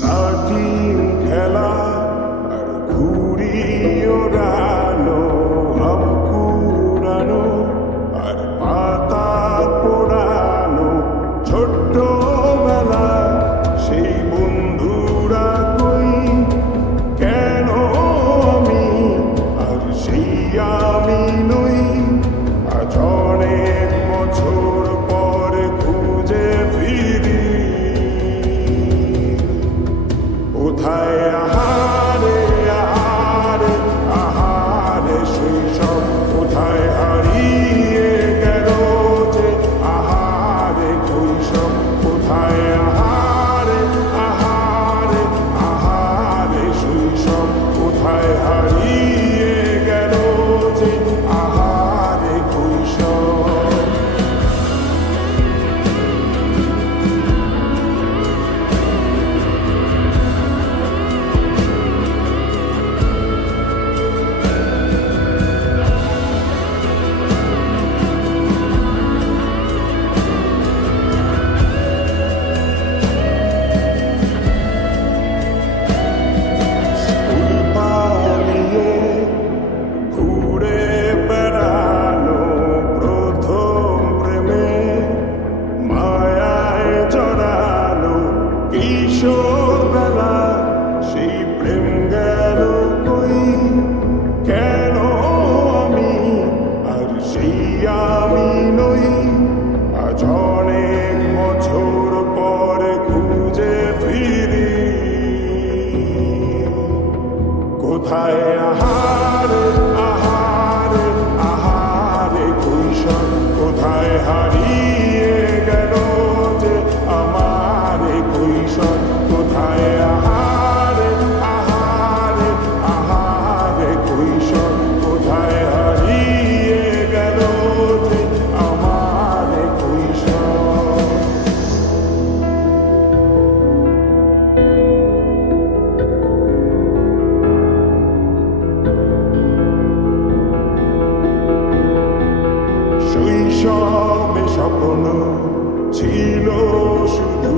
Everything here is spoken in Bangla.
লাঠিম খেলা আর ঘুড়ি ওড়ানো, আম কুড়ানো আর পাতা পোড়ানো, ছোট্টবেলা সেই বন্ধুরা কই, কেন আমি আর সেই আমি নই। আজ অনেক বছর পর খুঁজে ফিরি, কোথায় আহারে আহারে আহারে শৈশব, কোথায় হারিয়ে গেল যে আহারে কৈশব, কোথায় আহারে আহারে আহারে শৈশব, কোথায় হারিয়ে গেল যে আহারে কৈশব। ঘুরে বেড়ানো প্রথম প্রেমে, মায়ায় জড়ানো কিশোর বেলা, সেই প্রেম গেল কই, কেন আমি আর সেই আমি নই। আজ অনেক বছর পর খুঁজে ফিরি, কোথায় আহারে আহারে আহারে কৈশোর, কোথায় হারিয়ে গেল যে আমার কৈশোর, কোথায় আহারে আহারে আহারে কৈশোর, কোথায় হারিয়ে গেল যে আমার কৈশোর। শৈশবে স্বপ্ন ছিল শুধু